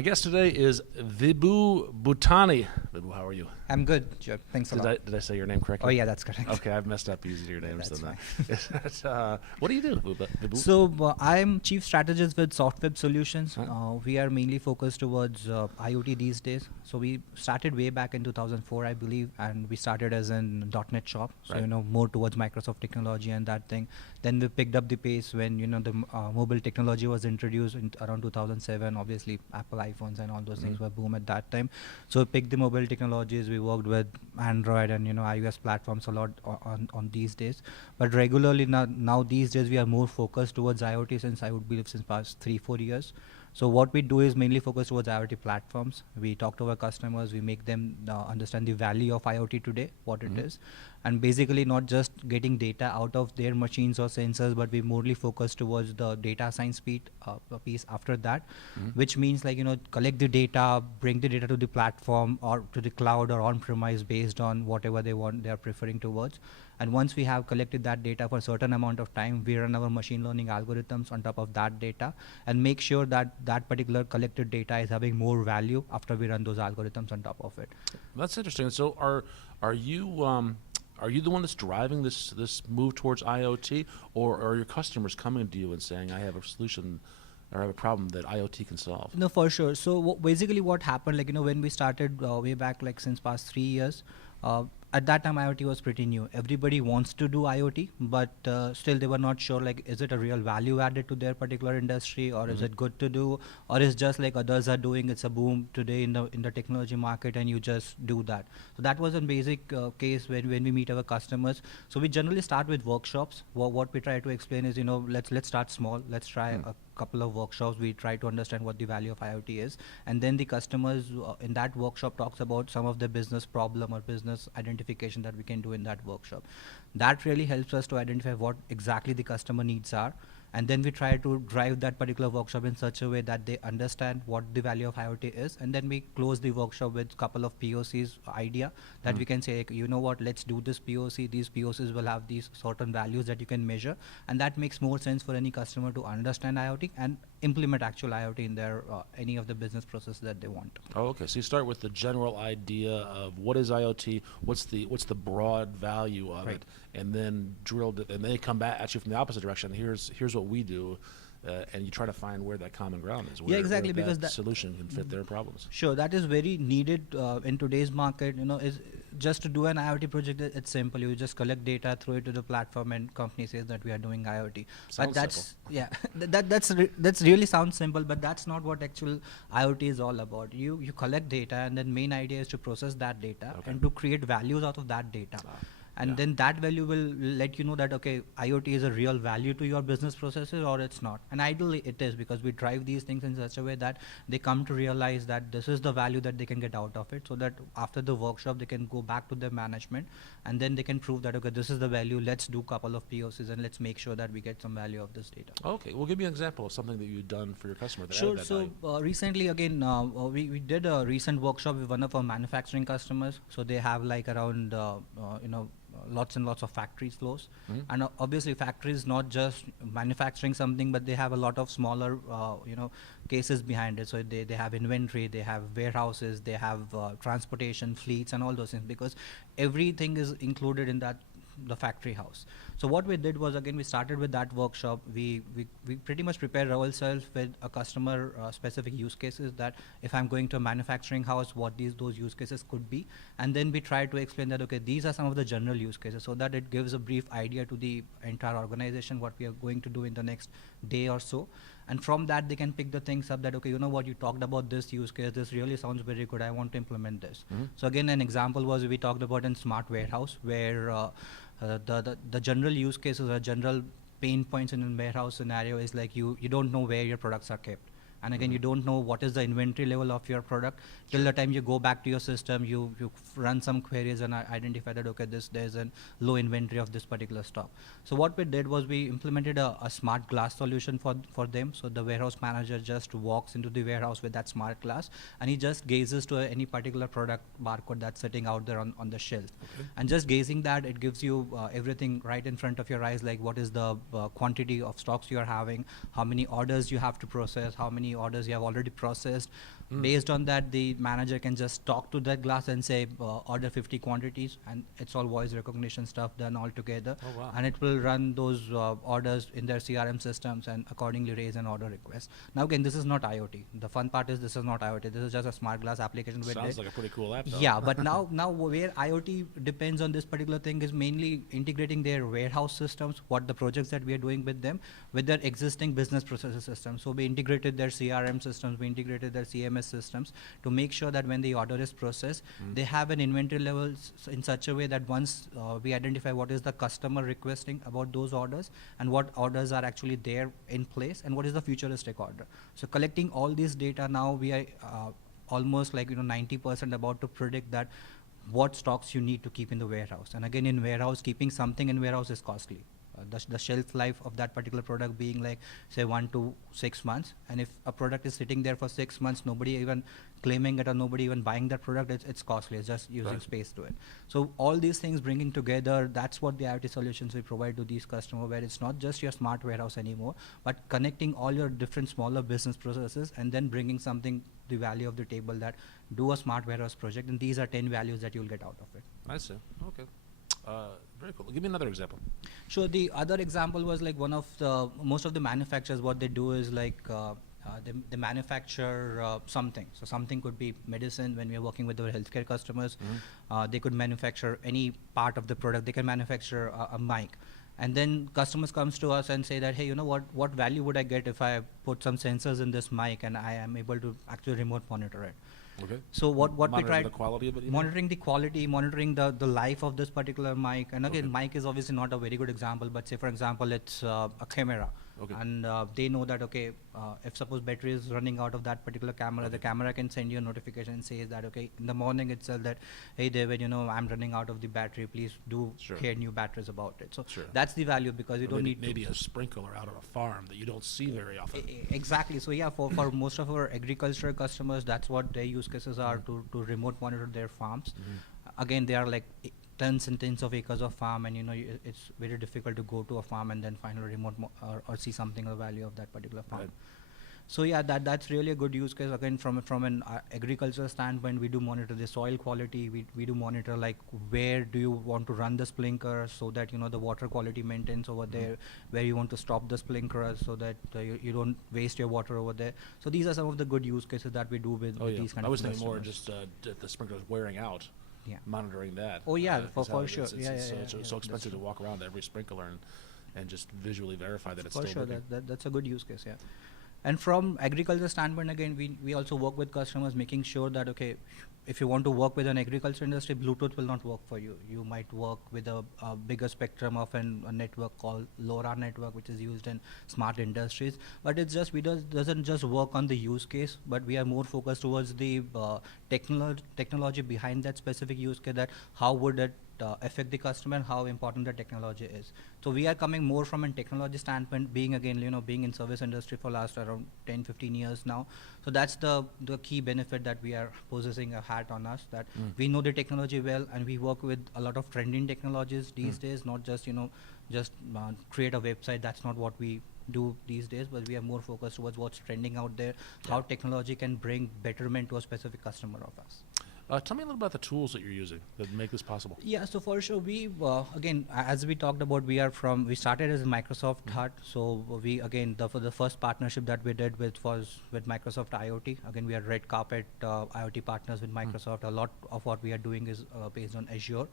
My guest today is Vibhu Bhutani. Vibhu, how are you? I'm good, Joe. Thanks a lot. Did I say your name correctly? Oh, yeah, that's correct. Okay, I've messed up easier names That's than that. What do you do, Vibhu? So I'm chief strategist with SoftWeb Solutions. Huh? We are mainly focused towards IoT these days. So we started way back in 2004, I believe, and we started as an .NET shop. So Right. more towards Microsoft technology and that thing. Then we picked up the pace when the mobile technology was introduced in around 2007. Obviously, Apple iPhones and all those things were boom at that time. So we picked the mobile technologies. We worked with Android and iOS platforms a lot on these days. But regularly now these days we are more focused towards IoT since I would believe since past 3-4 years. So what we do is mainly focus towards IoT platforms. We talk to our customers. We make them understand the value of IoT today, what it is, and basically not just getting data out of their machines or sensors, but we morely focus towards the data science piece after that, which means like collect the data, bring the data to the platform or to the cloud or on-premise based on whatever they are preferring towards. And once we have collected that data for a certain amount of time, we run our machine learning algorithms on top of that data and make sure that that particular collected data is having more value after we run those algorithms on top of it. That's interesting. So are you the one that's driving this move towards IoT, or are your customers coming to you and saying, I have a solution or I have a problem that IoT can solve? No, for sure. So basically what happened, like, when we started way back, like since past 3 years, at that time IoT was pretty new. Everybody wants to do IoT, but still they were not sure, like, is it a real value added to their particular industry, or is it good to do, or is just like others are doing, it's a boom today in the technology market and you just do that. So that was a basic case when we meet our customers. So we generally start with workshops. What we try to explain is, let's start small. Let's try a couple of workshops. We try to understand what the value of IoT is, and then the customers in that workshop talks about some of the business problem or business identification that we can do in that workshop. That really helps us to identify what exactly the customer needs are, and then we try to drive that particular workshop in such a way that they understand what the value of IoT is, and then we close the workshop with a couple of POCs idea that we can say, like, what, let's do this POC. These POCs will have these certain values that you can measure, and that makes more sense for any customer to understand IoT and implement actual IoT in their any of the business process that they want. Oh, okay. So you start with the general idea of what is IoT, what's the broad value of it, and then and they come back at you from the opposite direction. Here's what we do, and you try to find where that common ground is. Where, exactly, where because that solution can fit their problems. Sure, that is very needed in today's market. Is just to do an IoT project, it's simple. You just collect data, throw it to the platform, and company says that we are doing IoT. Sounds but that's simple. that's really sounds simple, but that's not what actual IoT is all about. You collect data, and then main idea is to process that data and to create values out of that data. And then that value will let you know that, okay, IoT is a real value to your business processes or it's not. And ideally it is, because we drive these things in such a way that they come to realize that this is the value that they can get out of it, so that after the workshop they can go back to their management and then they can prove that, okay, this is the value, let's do a couple of POCs and let's make sure that we get some value of this data. Okay, well, give me an example of something that you've done for your customer that Sure. added that So value. recently, again, we did a recent workshop with one of our manufacturing customers. So they have like around lots and lots of factories floors, and obviously factories not just manufacturing something, but they have a lot of smaller cases behind it. So they have inventory, they have warehouses, they have transportation fleets and all those things, because everything is included in the factory house. So what we did was, again, we started with that workshop. We pretty much prepared ourselves with a customer specific use cases, that if I'm going to a manufacturing house, what those use cases could be, and then we try to explain that, okay, these are some of the general use cases, so that it gives a brief idea to the entire organization what we are going to do in the next day or so. And from that they can pick the things up that, okay, what, you talked about this use case, this really sounds very good, I want to implement this. So again, an example was we talked about in smart warehouse, where the general use cases or general pain points in a warehouse scenario is like you don't know where your products are kept. And again, you don't know what is the inventory level of your product till the time you go back to your system, you run some queries and identify that, okay, there's a low inventory of this particular stock. So what we did was we implemented a smart glass solution for them. So the warehouse manager just walks into the warehouse with that smart glass, and he just gazes to any particular product barcode that's sitting out there on the shelf. And just gazing that, it gives you everything right in front of your eyes, like what is the quantity of stocks you're having, how many orders you have to process, how many orders you have already processed, Based on that, the manager can just talk to that glass and say, order 50 quantities, and it's all voice recognition stuff done all together. Oh, wow. And it will run those orders in their CRM systems and accordingly raise an order request. Now again, this is not IoT. The fun part is this is not IoT. This is just a smart glass application. Sounds like a pretty cool app, though. Yeah, but now where IoT depends on this particular thing is mainly integrating their warehouse systems, what the projects that we are doing with them, with their existing business processes systems. So we integrated their CRM systems, we integrated their CMS systems to make sure that when the order is processed, they have an inventory level in such a way that once we identify what is the customer requesting about those orders and what orders are actually there in place and what is the futuristic order. So collecting all this data, now we are almost like 90% about to predict that what stocks you need to keep in the warehouse. And again, in warehouse, keeping something in warehouse is costly. The shelf life of that particular product being like say 1 to 6 months, and if a product is sitting there for 6 months, nobody even claiming it or nobody even buying that product, it's costly. It's just using space to it. So all these things bringing together, that's what the IoT solutions we provide to these customers, where it's not just your smart warehouse anymore, but connecting all your different smaller business processes and then bringing something, the value of the table, that do a smart warehouse project, and these are 10 values that you'll get out of it. I see. Okay. Very cool. Give me another example. So the other example was like most of the manufacturers, what they do is like they manufacture something. So something could be medicine. When we are working with our healthcare customers, they could manufacture any part of the product. They can manufacture a mic. And then customers comes to us and say that, hey, what value would I get if I put some sensors in this mic and I am able to actually remote monitor it? Okay. So what we tried, the quality of it, monitoring the quality, monitoring the life of this particular mic. And again, mic is obviously not a very good example, but say for example, it's a camera. Okay. And they know that, okay, if suppose battery is running out of that particular camera, the camera can send you a notification and says that, okay, in the morning itself that, hey David, I'm running out of the battery, please do care new batteries about it. So that's the value, because you don't need maybe a sprinkler out on a farm that you don't see very often. Exactly. So yeah, for most of our agricultural customers, that's what their use cases are, to remote monitor their farms. Again, they are like tons and tons of acres of farm, and it's very difficult to go to a farm and then find a remote or see something of the value of that particular farm. Right. So yeah, that's really a good use case. Again, from an agricultural standpoint, we do monitor the soil quality. We do monitor like where do you want to run the sprinkler so that the water quality maintains over there. Where you want to stop the sprinkler so that you don't waste your water over there. So these are some of the good use cases that we do with these kind of customers. I was thinking more just the sprinkler's wearing out. Yeah. Monitoring that. Oh yeah, for sure. It's so expensive to walk around every sprinkler and just visually verify that it's for still sure, working. that's a good use case, yeah. And from agriculture standpoint, again, we also work with customers, making sure that, okay, if you want to work with an agriculture industry, Bluetooth will not work for you. You might work with a bigger spectrum of a network called LoRa network, which is used in smart industries. But it's just, doesn't just work on the use case, but we are more focused towards the technology behind that specific use case, that how would it affect the customer and how important the technology is. So we are coming more from a technology standpoint, being again, being in service industry for last around 10-15 years now. So that's the key benefit that we are possessing a hat on us, that we know the technology well, and we work with a lot of trending technologies these days, not just, just create a website. That's not what we do these days, but we are more focused towards what's trending out there, how technology can bring betterment to a specific customer of us. Tell me a little about the tools that you're using that make this possible. Yeah, so for sure, we again, as we talked about, we started as a Microsoft Hut. So we again, the first partnership that we did was with Microsoft IoT. Again, we are red carpet IoT partners with Microsoft. A lot of what we are doing is based on Azure.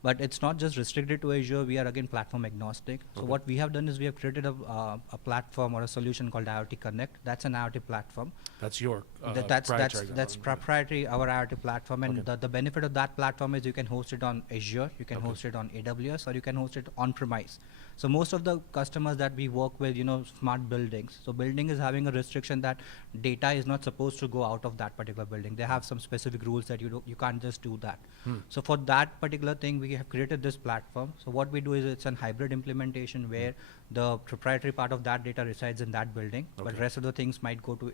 But it's not just restricted to Azure. We are again platform agnostic. So what we have done is we have created a platform or a solution called IoT Connect. That's an IoT platform. That's your that's proprietary, our IoT platform. And the benefit of that platform is you can host it on Azure, you can host it on AWS, or you can host it on premise. So most of the customers that we work with, smart buildings. So building is having a restriction that data is not supposed to go out of that particular building. They have some specific rules that you can't just do that. So for that particular thing, we have created this platform. So what we do is it's a hybrid implementation where the proprietary part of that data resides in that building, but rest of the things might go to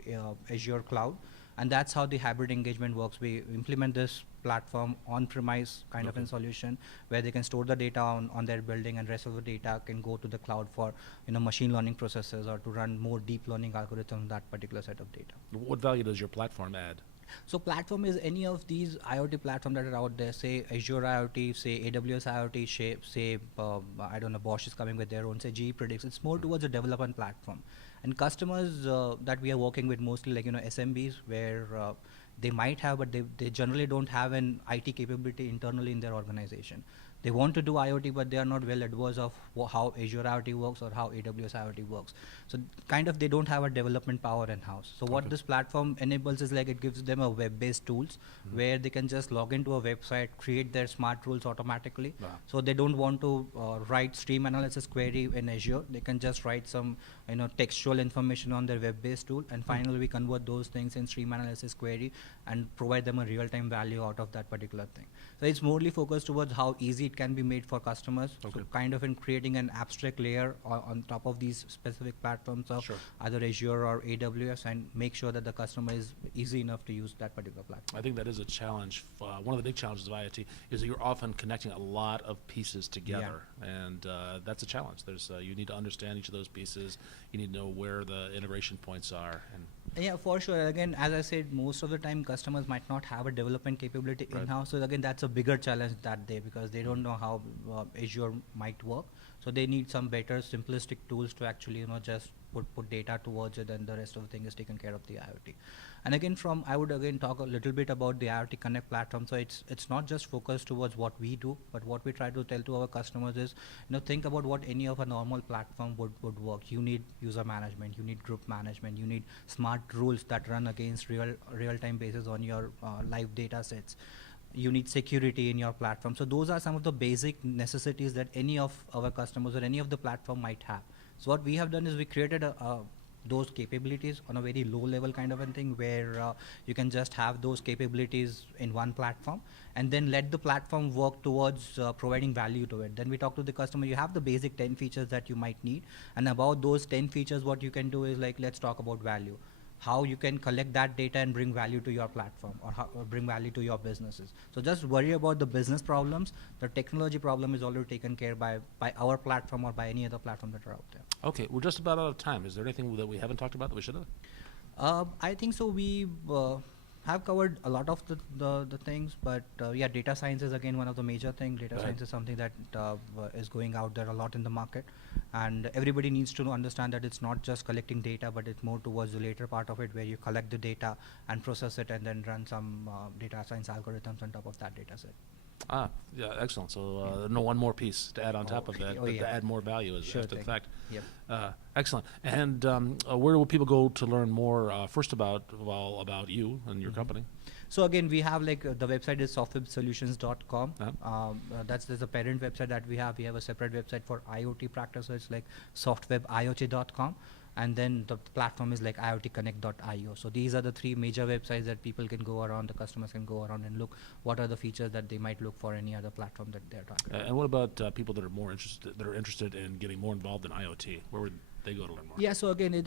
Azure cloud. And that's how the hybrid engagement works. We implement this platform on-premise kind of a solution where they can store the data on their building, and rest of the data can go to the cloud for machine learning processes or to run more deep learning algorithms on that particular set of data. What value does your platform add? So platform is any of these IoT platforms that are out there, say Azure IoT, say AWS IoT, say I don't know, Bosch is coming with their own, say GE Predicts. It's more towards a development platform. And customers that we are working with mostly like, SMBs where they might have, but they generally don't have an IT capability internally in their organization. They want to do IoT, but they are not well adverse of how Azure IoT works or how AWS IoT works. So kind of they don't have a development power in-house. So what this platform enables is like it gives them a web-based tools where they can just log into a website, create their smart rules automatically. So they don't want to write stream analysis query in Azure. They can just write some textual information on their web-based tool, and finally we convert those things in stream analysis query and provide them a real-time value out of that particular thing. So it's morely focused towards how easy it can be made for customers. So kind of in creating an abstract layer on top of these specific platforms of either Azure or AWS, and make sure that the customer is easy enough to use that particular platform. I think that is a challenge. One of the big challenges of IoT is that you're often connecting a lot of pieces together, and that's a challenge. There's you need to understand each of those pieces. You need to know where the integration points are. And yeah, for sure. Again, as I said, most of the time customers might not have a development capability in-house. So again, that's a bigger challenge that day, because they don't know how Azure might work. So they need some better simplistic tools to actually just put data towards it, and the rest of the thing is taken care of the IoT. And again, I would again talk a little bit about the IoT Connect platform. So it's not just focused towards what we do, but what we try to tell to our customers is, think about what any of a normal platform would work. You need user management, you need group management, you need smart rules that run against real-time basis on your live data sets. You need security in your platform. So those are some of the basic necessities that any of our customers or any of the platform might have. So what we have done is we created those capabilities on a very low level kind of a thing where you can just have those capabilities in one platform, and then let the platform work towards providing value to it. Then we talk to the customer, you have the basic 10 features that you might need, and about those 10 features what you can do is like, let's talk about value. How you can collect that data and bring value to your platform, or bring value to your businesses. So just worry about the business problems. The technology problem is already taken care by our platform or by any other platform that are out there. okay, we're just about out of time. Is there anything that we haven't talked about that we should have? I think so. We have covered a lot of the things, but yeah, data science is again one of the major things. Data science is something that is going out there a lot in the market, and everybody needs to understand that it's not just collecting data, but it's more towards the later part of it, where you collect the data and process it and then run some data science algorithms on top of that data set. Yeah, excellent. So no one more piece to add on top of that, but to add more value is after the fact. Yep. Excellent. And where will people go to learn more? First about you and your company. So again, we have like the website is softwebsolutions.com. That's the parent website that we have. We have a separate website for IoT practice, so it's like softwebiot.com. And then the platform is like iotconnect.io. So these are the three major websites that people can go around, the customers can go around and look what are the features that they might look for any other platform that they're targeting. And what about people that are interested in getting more involved in IoT? Where would they go to learn more? Yeah, so again,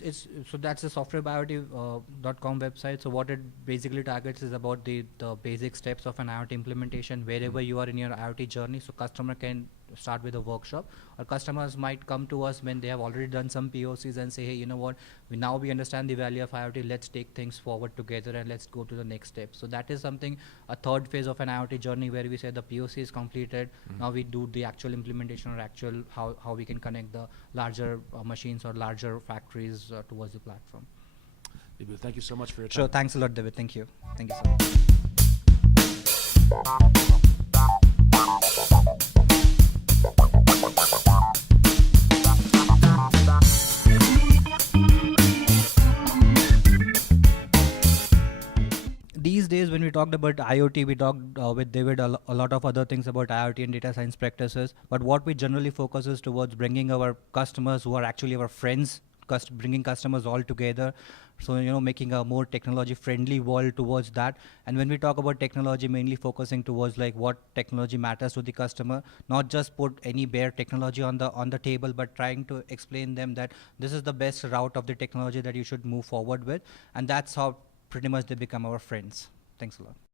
so that's the softwebiot.com website. So what it basically targets is about the basic steps of an IoT implementation wherever you are in your IoT journey. So customer can start with a workshop, or customers might come to us when they have already done some POCs and say, hey, you know what, we understand the value of IoT, let's take things forward together and let's go to the next step. So that is something, a third phase of an IoT journey, where we say the POC is completed, now we do the actual implementation, or actual how we can connect the larger machines or larger factories towards the platform. Vibhu, thank you so much for your time. Sure, thanks a lot, David. Thank you so much. These days, when we talked about IoT, we talked with David a lot of other things about IoT and data science practices. But what we generally focus is towards bringing our customers, who are actually our friends, bringing customers all together. So, making a more technology-friendly world towards that. And when we talk about technology, mainly focusing towards like what technology matters to the customer, not just put any bare technology on the table, but trying to explain them that this is the best route of the technology that you should move forward with. And that's how pretty much they become our friends. Thanks a lot.